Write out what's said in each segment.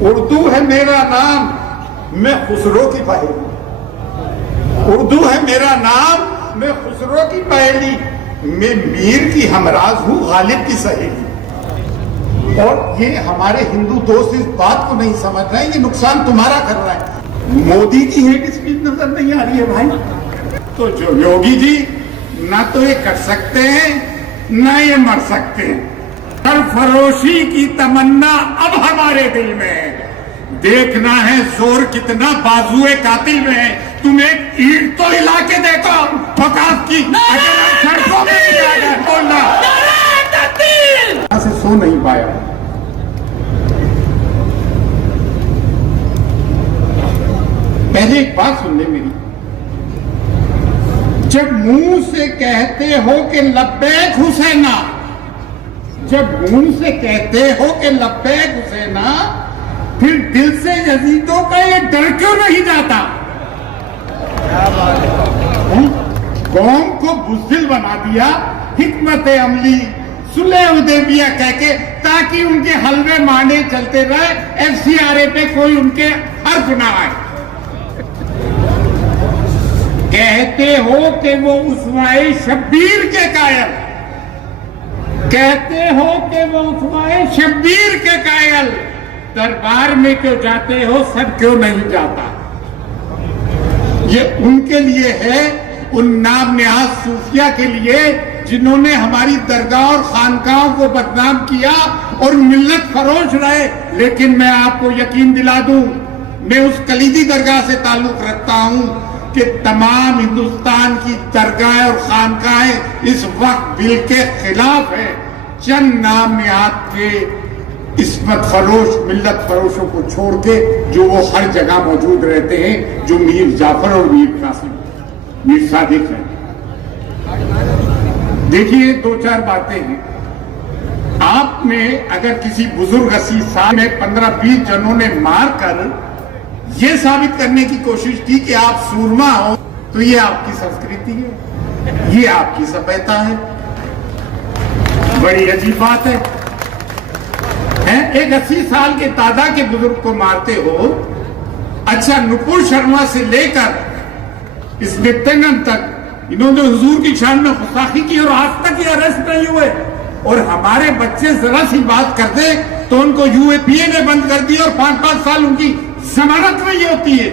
उर्दू है मेरा नाम, मैं खुसरो की पहेली। उर्दू है मेरा नाम, मैं खुसरो की पहेली, मैं मीर की हमराज हूं, गालिब की सहेली। और ये हमारे हिंदू दोस्त इस बात को नहीं समझ रहे हैं, ये नुकसान तुम्हारा कर रहा है। मोदी की हेट स्पीच नजर नहीं आ रही है भाई, तो जो योगी जी ना तो ये कर सकते हैं ना ये मर सकते हैं। सरफरोशी की तमन्ना अब हमारे दिल में है, देखना है जोर कितना बाजुए कातिल में है। तुम एक ईंट तो हिला के देखो औकात की, सड़कों में बोलना से सो नहीं पाया। पहले एक बात सुन ले मेरी, जब मुंह से कहते हो कि लब्बैक हुसैना, जब मुंह से कहते हो कि लब्बैक हुसैना, फिर दिल से यजीदों का ये डर क्यों नहीं जाता? कौम को बुज़दिल बना दिया हिकमत अमली सुलह हुदैबिया कह के, ताकि उनके हलवे माने चलते रहे, FCRA पे कोई उनके हर्फ ना आए। कहते हो कि वो उस्माए शब्बीर के कायल, कहते हो कि वो उस्माए शब्बीर के कायल, दरबार में क्यों जाते हो सब क्यों नहीं जाता? ये उनके लिए है, उन नाम नेहाज सूफिया के लिए जिन्होंने हमारी दरगाह और खानकाहों को बदनाम किया और मिल्लत फरोश रहे। लेकिन मैं आपको यकीन दिला दूं, मैं उस कलीदी दरगाह से ताल्लुक रखता हूं कि तमाम हिंदुस्तान की दरगाह और खानकाहें इस वक्त बिल के खिलाफ है। चंद नाम नेहाद के इस्मत फरोश, मिल्लत फरोशों को छोड़ के जो वो हर जगह मौजूद रहते हैं, जो मीर जाफर और मीर कासिम, मीर सादिक है। देखिए दो चार बातें हैं। आपने अगर किसी बुजुर्ग 80 साल में 15-20 जनों ने मारकर ये साबित करने की कोशिश की कि आप सूरमा हो, तो ये आपकी संस्कृति है, ये आपकी सभ्यता है। बड़ी अजीब बात है। एक 80 साल के दादा के बुजुर्ग को मारते हो। अच्छा, नुपुर शर्मा से लेकर इस नित्यानंद तक इन्होंने हुजूर की शान में गुस्ताखी की और आज तक ये अरेस्ट नहीं हुए। और हमारे बच्चे जरा सी बात कर दे तो उनको UAPA ने बंद कर दिया और 5-5 साल उनकी जमानत नहीं होती है।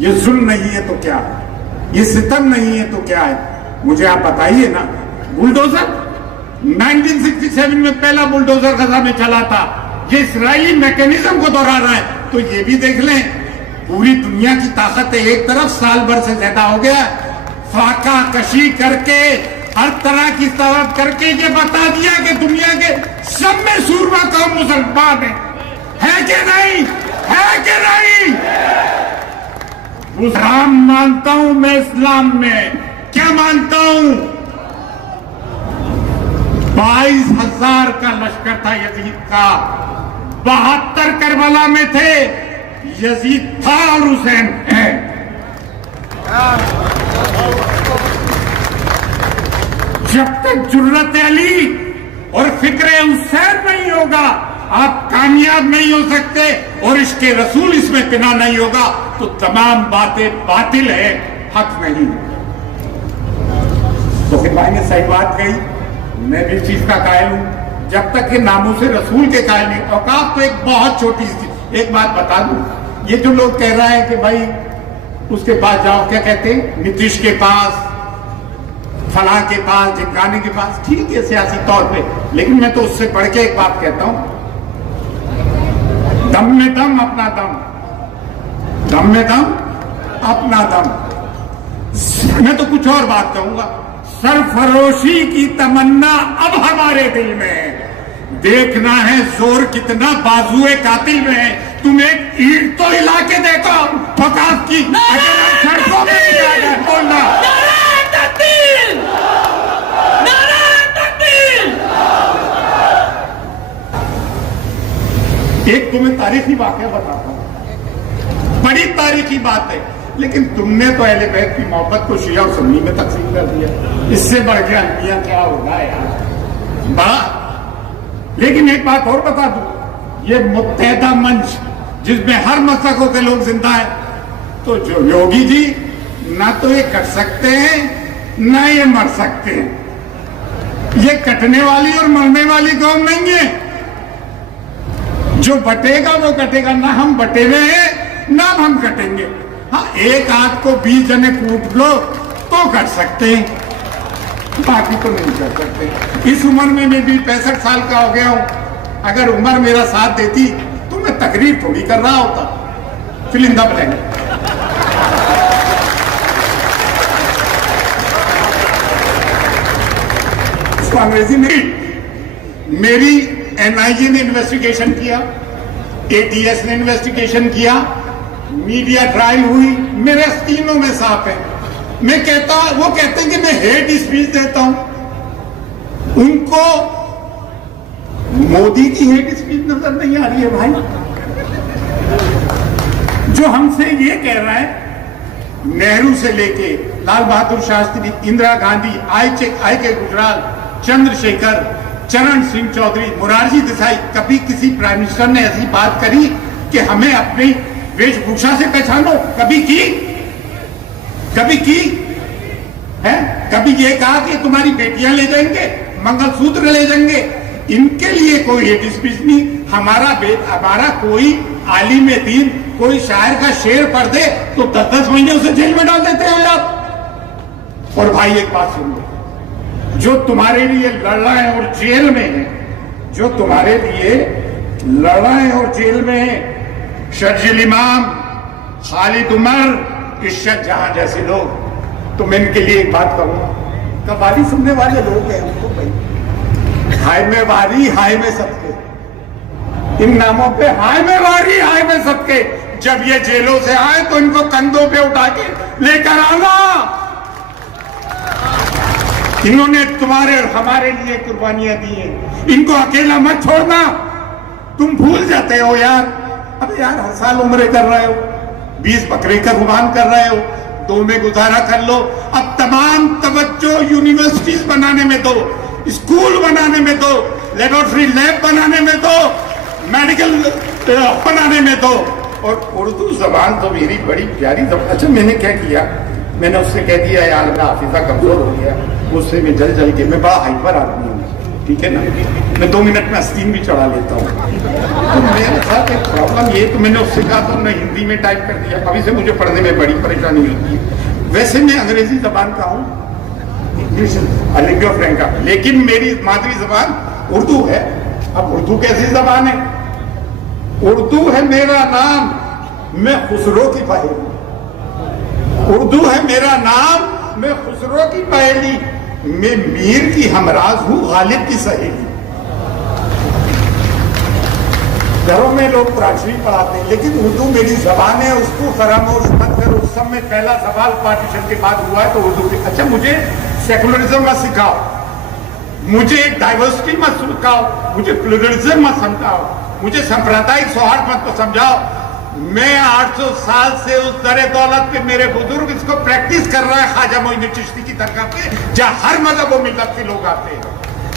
ये जुल्म नहीं है तो क्या है? ये सितम नहीं है तो क्या है? मुझे आप बताइए ना। बुलडोजर 1967 में पहला बुलडोजर गजा में चला था, ये इसराइली मैकेनिज्म को दोहरा रहा है। तो ये भी देख लें, पूरी दुनिया की ताकत एक तरफ साल भर से ज्यादा हो गया, फाका कशी करके हर तरह की तरफ करके ये बता दिया कि दुनिया के सब में सूरमा कौम मुसलमान है कि नहीं? है कि नहीं? इस्लाम मानता हूं मैं। इस्लाम में क्या मानता हूं? 22,000 का लश्कर था यजीद का, 72 करबला में थे। यजीद था और हुसैन है। जब तक जुर्रत अली और फिक्र हुसैन नहीं होगा, आप कामयाब नहीं हो सकते। और इसके रसूल इसमें बिना नहीं होगा तो तमाम बातें बातिल है, हक नहीं। तो फिर भाई ने सही बात कही, मैं भी चीज का कायल हूं। जब तक ये नामों से रसूल के कायल नहीं। औकात तो एक बहुत छोटी सी एक बात बता दूं, ये जो लोग कह रहे हैं कि भाई उसके पास जाओ, क्या कहते हैं, नीतीश के पास, फलां के पास, जिनगाने के पास, ठीक है सियासी तौर पे। लेकिन मैं तो उससे बढ़ के एक बात कहता हूं, दम में दम अपना दम, दम में दम अपना दम। मैं तो कुछ और बात कहूंगा। सरफरोशी की तमन्ना अब हमारे दिल में है, देखना है जोर कितना बाजुए कातिल में है। तुम एक ईंट तो हिला के देखो औकात की, सड़कों में बोलना एक तुम्हें तारीखी वाकया बताता हूं, बड़ी तारीखी बात है। लेकिन तुमने तो अहले बैत की मोहब्बत को शिया और सुन्नी में तकसीम कर दिया। इससे बढ़ के अलमिया क्या होगा यार, बड़ा। लेकिन एक बात और बता दूं, ये मुत्तहदा मंच जिसमें हर मसलकों के लोग जिंदा है, तो जो योगी जी ना तो ये कट सकते हैं ना ये मर सकते हैं। ये कटने वाली और मरने वाली कौम नहीं है। जो बटेगा वो कटेगा, ना हम बटे हुए हैं ना हम कटेंगे। हाँ, एक हाथ को 20 जने कूट लो तो कर सकते हैं, बाकी तो नहीं कर सकते। इस उम्र में मैं भी 65 साल का हो गया हूं। अगर उम्र मेरा साथ देती तो मैं तकरीर थोड़ी कर रहा होता, फिल इन द ब्लैंक। उसको अंग्रेजी में मेरी एनआईए ने इन्वेस्टिगेशन किया, एटीएस ने इन्वेस्टिगेशन किया, मीडिया ट्रायल हुई, मेरे तीनों में साफ है। मैं कहता, वो कहते हैं कि मैं हेट स्पीच देता हूं। उनको मोदी की हेट स्पीच नजर नहीं आ रही है भाई। जो हमसे ये कह रहा है, नेहरू से लेके लाल बहादुर शास्त्री, इंदिरा गांधी, आई के गुजराल, चंद्रशेखर, चरण सिंह चौधरी, मोरारजी देसाई, कभी किसी प्राइम मिनिस्टर ने ऐसी बात करी कि हमें अपनी वेशभूषा से पहचानो? कभी की? कभी की है? कभी ये कहा कि तुम्हारी बेटियां ले जाएंगे, मंगलसूत्र ले जाएंगे? इनके लिए कोई हेट स्पीच नहीं। हमारा कोई आलिम दीन, कोई शायर का शेर पढ़ दे तो 10-10 महीने उसे जेल में डाल देते हो आप। और भाई एक बात सुन लो, जो तुम्हारे लिए लड़ रहे हैं और जेल में है, जो तुम्हारे लिए लड़ रहे हैं और जेल में है, शर्जील इमाम, खालिद उमर, इर्शाद जहां जैसे लोग, तो मैं इनके लिए एक बात कहूंगा, कव्वाली सुनने वाले लोग हैं उनको भाई, हाय में वारी हाय में सबके, इन नामों पे हाय में वारी हाय में सबके। जब ये जेलों से आए तो इनको कंधों पे उठा के लेकर आना। इन्होंने तुम्हारे और हमारे लिए कुर्बानियां दी हैं, इनको अकेला मत छोड़ना। तुम भूल जाते हो यार, अबे यार हर साल उम्रे कर रहे हो, 20 बकरे का कुर्बान कर रहे हो, 2 में गुजारा कर लो। अब तमाम तवज्जो यूनिवर्सिटीज बनाने में दो, स्कूल बनाने में दो, लेबोरेटरी लैब बनाने में दो, मेडिकल बनाने में दो। और उर्दू जबान तो मेरी बड़ी प्यारी जबान। अच्छा, मैंने क्या किया, मैंने उससे कह दिया यार मेरा हाफिजा कमजोर हो गया, उससे मैं जल के, मैं बड़ा हाइपर आदमी हूँ, ठीक है ना, मैं 2 मिनट में आस्तीन भी चढ़ा लेता हूँ। तो मेरे साथ एक प्रॉब्लम ये, तो मैंने उससे कहा तो मैं हिंदी में टाइप कर दिया। अभी से मुझे पढ़ने में बड़ी परेशानी होती है। वैसे मैं अंग्रेजी जबान का हूँ, इंग्लिश लिंग्वा फ्रैंका, लेकिन मेरी मादरी जबान उर्दू है। अब उर्दू कैसी जबान है? उर्दू है मेरा नाम, मैं खुसरो की पहेली। उर्दू है मेरा नाम, मैं खुसरो की पहेली, मैं मीर की हमराज हूं, गालिब की सहेली। घरों में लोग प्राचीन पढ़ाते हैं, लेकिन उर्दू मेरी जबान है, उसको फरामोश मत करो। उस समय पहला सवाल पार्टीशन के बाद हुआ है तो उर्दू के। अच्छा, मुझे सेकुलरिज्म मत सिखाओ, मुझे डाइवर्सिटी मत सिखाओ, मुझे प्लुरलिज्म मत समझाओ, मुझे सांप्रदायिक सौहार्द मत समझाओ। मैं 800 साल से उस दरे दौलत पे मेरे बुजुर्ग इसको प्रैक्टिस कर रहा है, ख्वाजा मोइनुद्दीन चिश्ती की दरगाह पे, जहां हर मजहब व मिल्लत के लोग आते हैं।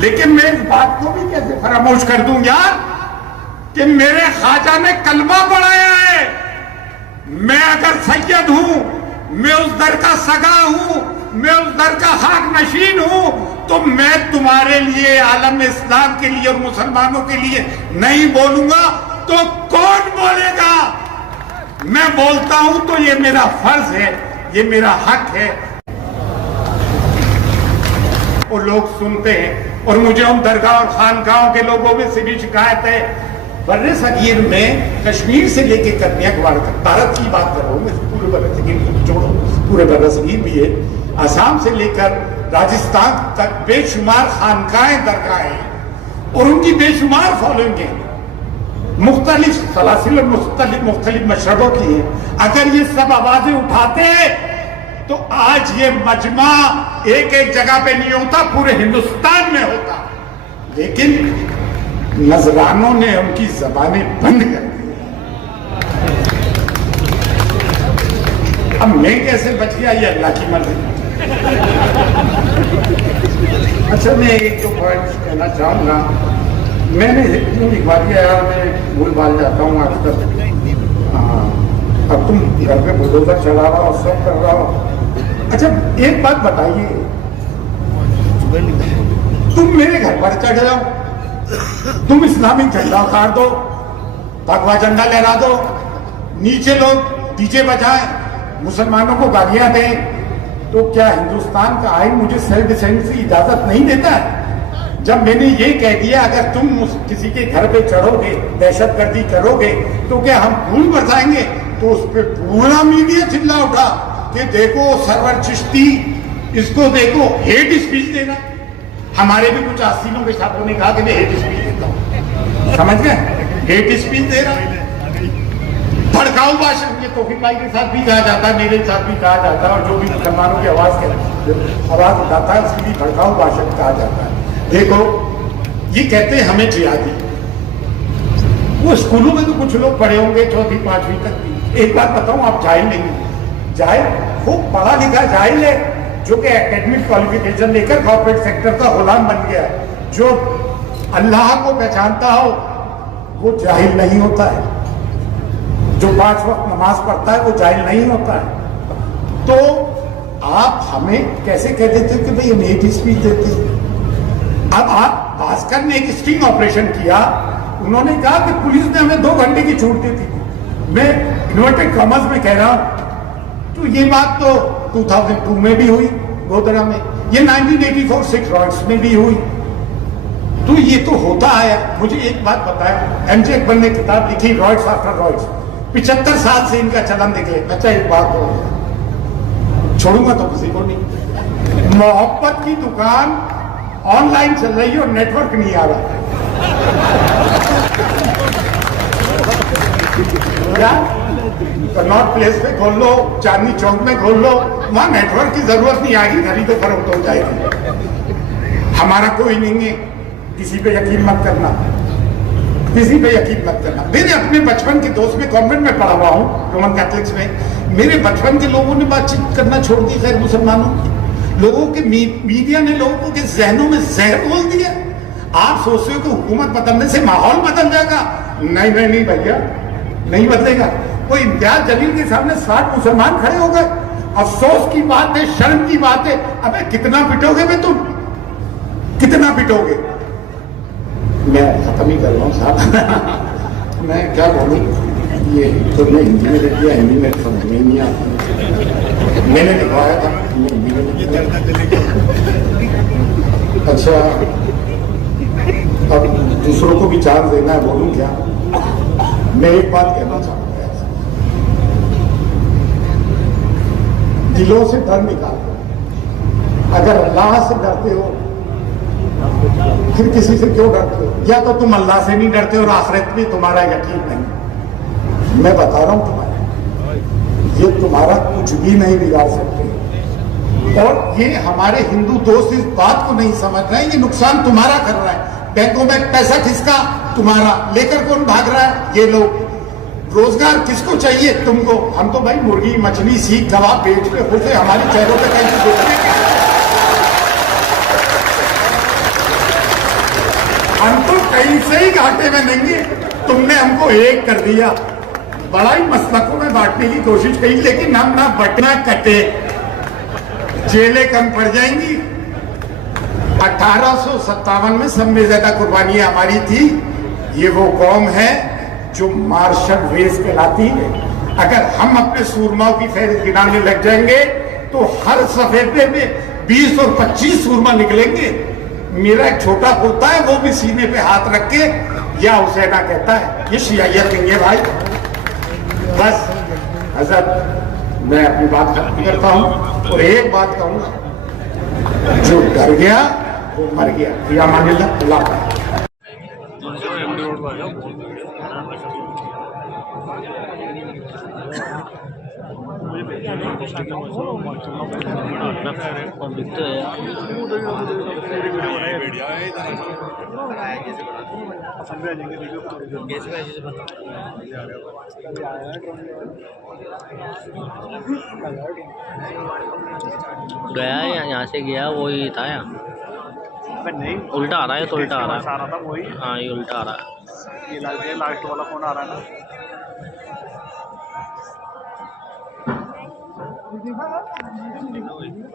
लेकिन मैं इस बात को भी कैसे फरामोश कर दूं यार, कि मेरे ख्वाजा ने कलमा पढ़ाया है। मैं अगर सैयद हूं, मैं उस दर का सगा हूं, मैं उस दर का हाक नशीन हूं, तो मैं तुम्हारे लिए, आलम इस्लाम के लिए और मुसलमानों के लिए नहीं बोलूंगा तो कौन बोलेगा? मैं बोलता हूं तो ये मेरा फर्ज है, ये मेरा हक है। और लोग सुनते हैं, और मुझे उन दरगाह और खानकाहों के लोगों में से भी शिकायत है। बर्रे सगीर में कश्मीर से लेके कन्याकुमारी तक, भारत की बात कर रहा हूं मैं, पूरे बर्रे सगीर को छोड़ो, पूरे बर्रे सगीर भी है, आसाम से लेकर राजस्थान तक बेशुमार खानकाएं, दरगाहें, और उनकी बेशुमार फॉलोइंग है, मुख्तलिफ सलासिल और मुख्तलिफ मशरबों की है। अगर ये सब आवाजें उठाते तो आज ये मजमा एक एक जगह पे नहीं होता, पूरे हिंदुस्तान में होता। लेकिन नजरानों ने उनकी जबानें बंद कर दी। अब मैं कैसे बच गया, ये अल्लाह की मर्जी। अच्छा, मैं एक तो पॉइंट कहना चाहूंगा मैंने एक बात किया यार, मैं भूल भाल जाता हूँ आजकल। हाँ, अब तुम घर पे बुलडोजर चला रहा हो, सब कर रहा हो। अच्छा एक बात बताइए, तुम मेरे घर पर चढ़ जाओ, तुम इस्लामिक झंडा उतार दो, भगवा झंडा लहरा दो, नीचे लोग डीजे बजाएं, मुसलमानों को गालियां दें, तो क्या हिंदुस्तान का आइन मुझे सेल्फ डिफेंस की इजाजत नहीं देता है? जब मैंने ये कह दिया अगर तुम किसी के घर पे चढ़ोगे, दहशतगर्दी करोगे, तो क्या हम खून बरसाएंगे? तो उस पर पूरा मीडिया चिल्ला उठा कि देखो सरवर चिश्ती, इसको देखो हेट स्पीच देगा। हमारे भी कुछ आस्तीनों के छात्रों ने कहा कि मैं हेट स्पीच देता हूं, समझ गए? हेट स्पीच दे रहा है, भड़काऊ भाषण। ये तौफीक भाई के साथ भी कहा जाता है, मेरे साथ भी कहा जाता है, और जो भी मुसलमानों की आवाज उठाता है उसकी भी भड़काऊ भाषण कहा जाता है। देखो ये कहते हैं हमें जिहादी, वो स्कूलों में तो कुछ लोग पढ़े होंगे 4वीं 5वीं तक भी। एक बात बताऊं, आप जाहिल नहीं, जाहिल खूब पढ़ा लिखा जाहिल है, जो कि एकेडमिक क्वालिफिकेशन लेकर कॉर्पोरेट सेक्टर का गुलाम बन गया है। जो अल्लाह को पहचानता हो वो जाहिल नहीं होता है, जो 5 वक्त नमाज पढ़ता है वो जाहिल नहीं होता है। तो आप हमें कैसे कह देते हो कि भाई हम हेट स्पीच देते हैं? अब आप भास्कर ने एक स्टिंग ऑपरेशन किया, उन्होंने कहा कि पुलिस ने हमें 2 घंटे की छूट दी थी। मैं इन्वर्टेड कॉमर्स में कह रहा हूं, तो ये बात तो 2002 में भी हुई गोधरा में, ये 1984 6 रॉयट्स में भी हुई। तो ये तो होता है। मुझे एक बात बताया, एमजे अकबर ने किताब लिखी रॉयट्स आफ्टर रॉयट्स, 75 साल से इनका चलन निकले। अच्छा एक बात हो, छोड़ूंगा तो किसी को नहीं। मोहब्बत की दुकान ऑनलाइन चल रही है और नेटवर्क नहीं आ रहा क्या? कनॉट प्लेस पे खोल लो, चांदनी चौक में खोल लो, वहां नेटवर्क की जरूरत नहीं आएगी, खरीदो फरोख्त हो जाएगी। हमारा कोई नहीं है, किसी पे यकीन मत करना, किसी पे यकीन मत करना। मेरे अपने बचपन के दोस्त में कॉन्वेंट में पढ़ा हुआ हूँ, रोमन कैथलिक्स में। मेरे बचपन के लोगों ने बातचीत करना छोड़ दी, खैर मुसलमानों की। लोगों के मीडिया ने लोगों के जहनों में जहर बोल दिया। आप सोचते हो कि हुकूमत बदलने से माहौल बदल जाएगा? नहीं नहीं नहीं भैया, नहीं बदलेगा। कोई इम्तियाज जलील के सामने 60 मुसलमान खड़े हो गए। अफसोस की बात है, शर्म की बात है। अबे कितना पिटोगे बे तुम, कितना पिटोगे? मैं खत्म ही कर रहा हूँ साहब। मैं क्या बोलूँ, ये तो मैं हिंदी में लिख दिया, हिंदी में समझ में नहीं आता। मैंने लिखवाया था हिंदी में। अच्छा अब दूसरों को भी चांस देना है, बोलूं क्या? मैं एक बात कहना चाहूंगा, दिलों से डर निकालो। अगर अल्लाह से डरते हो फिर किसी से क्यों डरते हो? या तो तुम अल्लाह से नहीं डरते और आखिरत में तुम्हारा यकीन नहीं। मैं बता रहा हूं तुम्हारे, ये तुम्हारा कुछ भी नहीं बिगाड़ सकते। और ये हमारे हिंदू दोस्त इस बात को नहीं समझ रहे हैं, ये नुकसान तुम्हारा कर रहा है। बैंकों में पैसा किसका? तुम्हारा। लेकर कौन भाग रहा है? ये लोग। रोजगार किसको चाहिए? तुमको। हम तो भाई मुर्गी, मछली, सीख, गवाह बेच के खुश है, हमारे चेहरों पे कहीं से हम तो कहीं से ही घाटे में देंगे। तुमने हमको एक कर दिया, बड़ा ही मसलकों में बांटने की कोशिश की, लेकिन हम ना बटना कटे, जेलें कम पड़ जाएंगी। 1857 में सब में ज्यादा कुर्बानियां हमारी थी। ये वो कौम है जो मार्शल रेस कहलाती है। अगर हम अपने सूरमाओं की फहरिस्त गिनाने लग जाएंगे तो हर सफेदे में 20 और 25 सूरमा निकलेंगे। मेरा एक छोटा पोता है, वो भी सीने पे हाथ रख के या हुसैना कहता है। ये शियायत नहीं है भाई। बस हजरत, मैं अपनी बात खत्म करता हूं और एक बात कहूंगा, जो डर गया वो मर गया। या मानिल्लाह, अल्लाह। गया यहाँ से गया, वही था यहाँ। पे नहीं उल्टा आ रहा है, तो उल्टा आ रहा आ रहा था वही। है। हाँ ये उल्टा आ रहा है। ये लास्ट वाला फोन आ रहा है ना।